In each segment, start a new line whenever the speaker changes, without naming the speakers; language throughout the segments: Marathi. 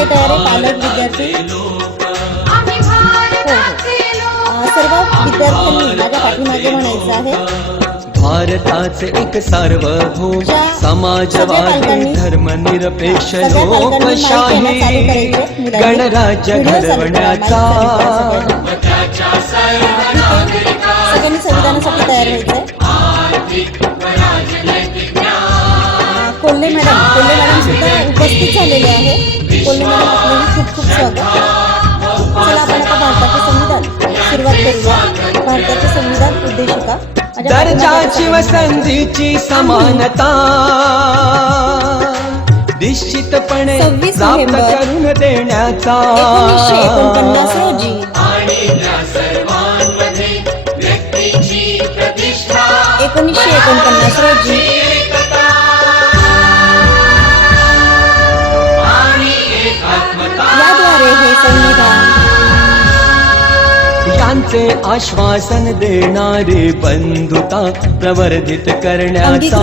ते तयार आहे पालक विद्यार्थी. हो. सर्व विद्यार्थ्यांनी माझ्या पाठीमागे म्हणायचं आहे.
भारताचे एक सार्वभौम समाजवादी धर्मनिरपेक्ष लोकशाही गणराज्य घडवण्याचा
संविधानासाठी तयार व्हायचंय. कोल्हे मॅडम कोल्हे मॅडम सुद्धा उपस्थित झालेले आहेत. कोल्हे मॅडम आपलंही खूप खूप स्वागत. चला आपण आता भारताचे संविधान सुरुवात करूया. भारताचे संविधान उद्देशिका.
दर्जाची व संधीची समानता. निश्चितपणे
26
प्राप्त
नोव्हेंबर
करून देण्याचा.
एकोणीसशे एकोणपन्नास रोजी. एकोणीसशे एकोणपन्नास रोजी.
यांचे आश्वासन देणारे बंधुता प्रवर्धित करण्याचा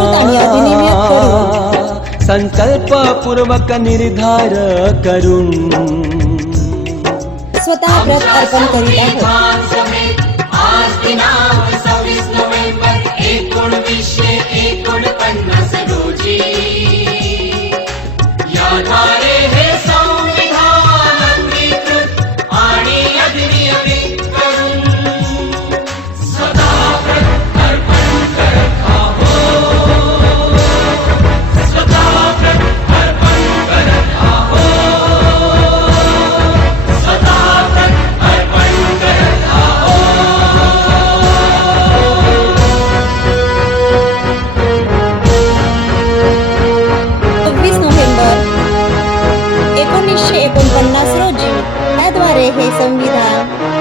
संकल्पपूर्वक निर्धार करून.
स्वतः प्रत अर्पण करीत आहोत.
एकोणवीसशे एकोणपन्नास रोजी.
노래했습니다.